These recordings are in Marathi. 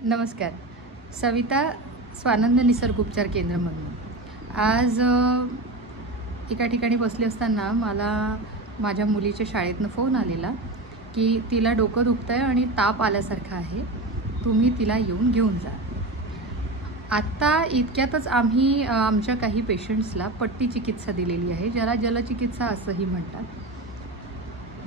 नमस्कार. सविता स्वानंद निसर्ग उपचार केंद्रामधून आज एका ठिकाणी बसले असताना मला माझ्या मुलीच्या शाळेतनं फोन आलेला की तिला डोकं दुखतं आहे आणि ताप आल्यासारखं आहे, तुम्ही तिला येऊन घेऊन जा. आत्ता इतक्यातच आम्ही आमच्या काही पेशंट्सला पट्टी चिकित्सा दिलेली आहे, ज्याला जलचिकित्सा असंही म्हणतात.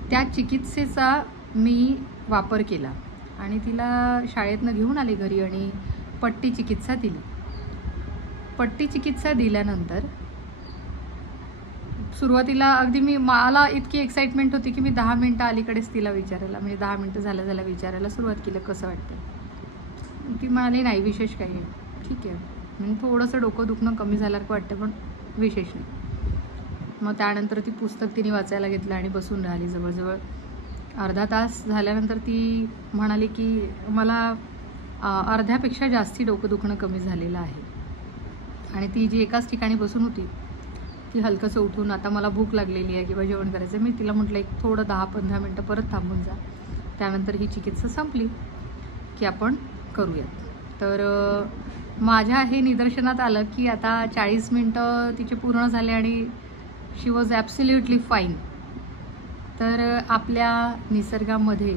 त्या चिकित्सेचा मी वापर केला आणि तिला शाळेतनं घेऊन आले घरी आणि पट्टी चिकित्सा दिली. पट्टी चिकित्सा दिल्यानंतर सुरुवातीला अगदी मला इतकी एक्साइटमेंट होती की मी 10 मिनटं अलीकडेच तिला विचारायला, म्हणजे 10 मिनटं झाल्या विचारायला सुरुवात केलं, कसं वाटतं. ती म्हणाली नाही विशेष काही आहे, ठीक आहे. म्हणजे थोडंसं डोकं दुखणं कमी झाल्यासारखं वाटतं पण विशेष नाही. मग त्यानंतर ती पुस्तक तिने वाचायला घेतलं आणि बसून राहिली. जवळजवळ अर्धा तास झाल्यानंतर ती म्हणाली की मला अर्ध्यापेक्षा जास्ती डोकं दुखणं कमी झालेलं आहे. आणि ती जी एकाच ठिकाणी बसून होती ती हलकंसं उठून, आता मला भूक लागलेली आहे किंवा जेवण करायचं, मी तिला म्हटलं एक थोडं 10-15 मिनटं परत थांबून जा, त्यानंतर ही चिकित्सा संपली की आपण करूयात. तर माझ्या हे निदर्शनात आलं की आता 40 मिनटं तिचे पूर्ण झाले आणि शी वॉज ॲब्सोल्युटली फाईन. तर आपल्या निसर्गामध्ये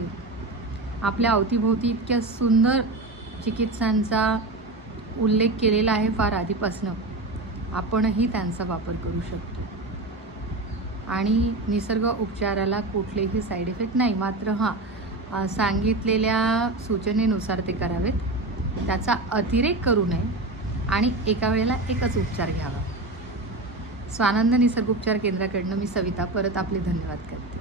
आपल्या अवतीभोवती इतक्या सुंदर चिकित्सांचा उल्लेख केलेला आहे फार आधीपासनं, आपणही त्यांचा वापर करू शकतो. आणि निसर्ग उपचाराला कुठलेही साईड इफेक्ट नाही, मात्र सांगितलेल्या सूचनेनुसार ते करावेत, त्याचा अतिरेक करू नये आणि एका वेळेला एकच उपचार घ्यावा. स्वानंद निसर्ग उपचार केंद्राकडनं मी सविता परत आपले धन्यवाद करते.